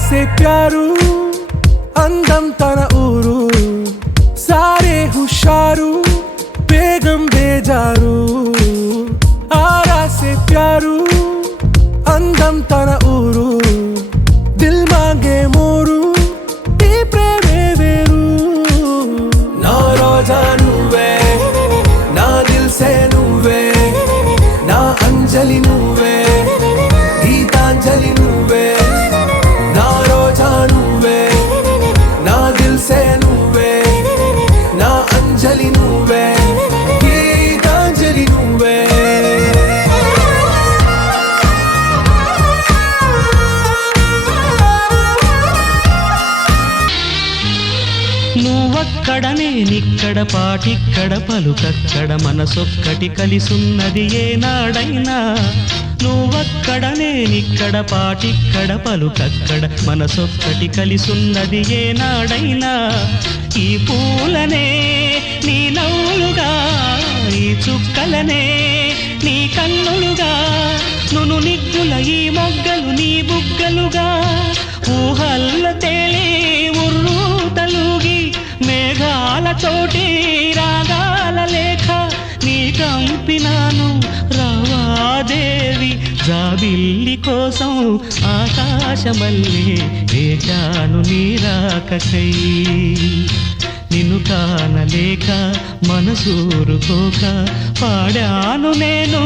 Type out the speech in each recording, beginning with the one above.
से प्यारू అందం తన ఊరు సారే హుషారు బేగం బేజారు ఆరా సే ప్యారు అందం తన ఊరు దిల్ మాంగే మోరు ఈ ప్రేమే వేరు నా రోజా నువ్వే నా దిల్ సే నువ్వే నా అంజలి నువ్వే గీతాంజలి నువ్వే నా రోజా నువ్వే నా దిల్ సే నువ్వే నా అంజలి నువ్వే గీతాంజలి నువ్వే నువ్వక్కడ నేనిక్కడ పాటిక్కడ పలుకక్కడ మనసొక్కటి కలిసున్నది ఏనాడైనా నువ్వక్కడ నేనిక్కడ పాటిక్కడ పలుకక్కడ మనసొక్కటి కలిసున్నది ఏనాడైనా ఈ పూలనే నీ నవ్వులుగా ఈ చుక్కలనే నీ కన్నులుగా నును నిగ్గుల ఈ మొగ్గలు నీ బుగ్గలుగా ఊహల్ల తేలే ఉర్రూ తలుగి మేఘాల తోటి రాగాల లేఖ నీ కంపినాను రావాదేవి జాబిల్లి కోసం ఆకాశమల్లే వేచాను నీ రాకకై నిన్ను కానలేక మనసూరుకోక పాడాను నేను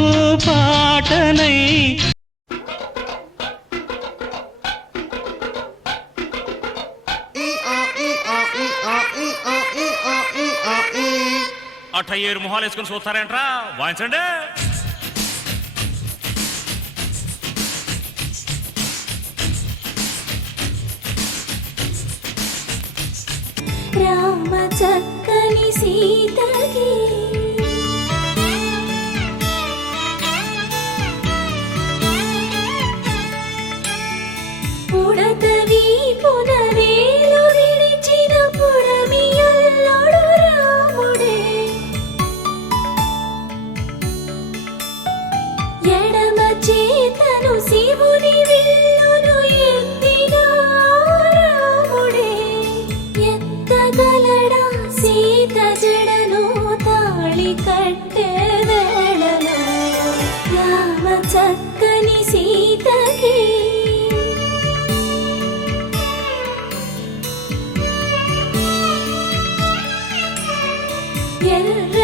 పాటనై అట్ట ఏరు మొహాలు వేసుకుని చూస్తారేంట్రా వాయించండి రామ చక్కని సీతకి పుడతవి పునవేలు విడిచిన పుడమియల్లుడు రాముడే ఎడమ చేతను శివుని విల్లును ఎత్తిన రాముడే ఎత్తగలడా సీత జడను తాళి కట్టే వేళలో రామ చక్కని సీతకి ఎర్ర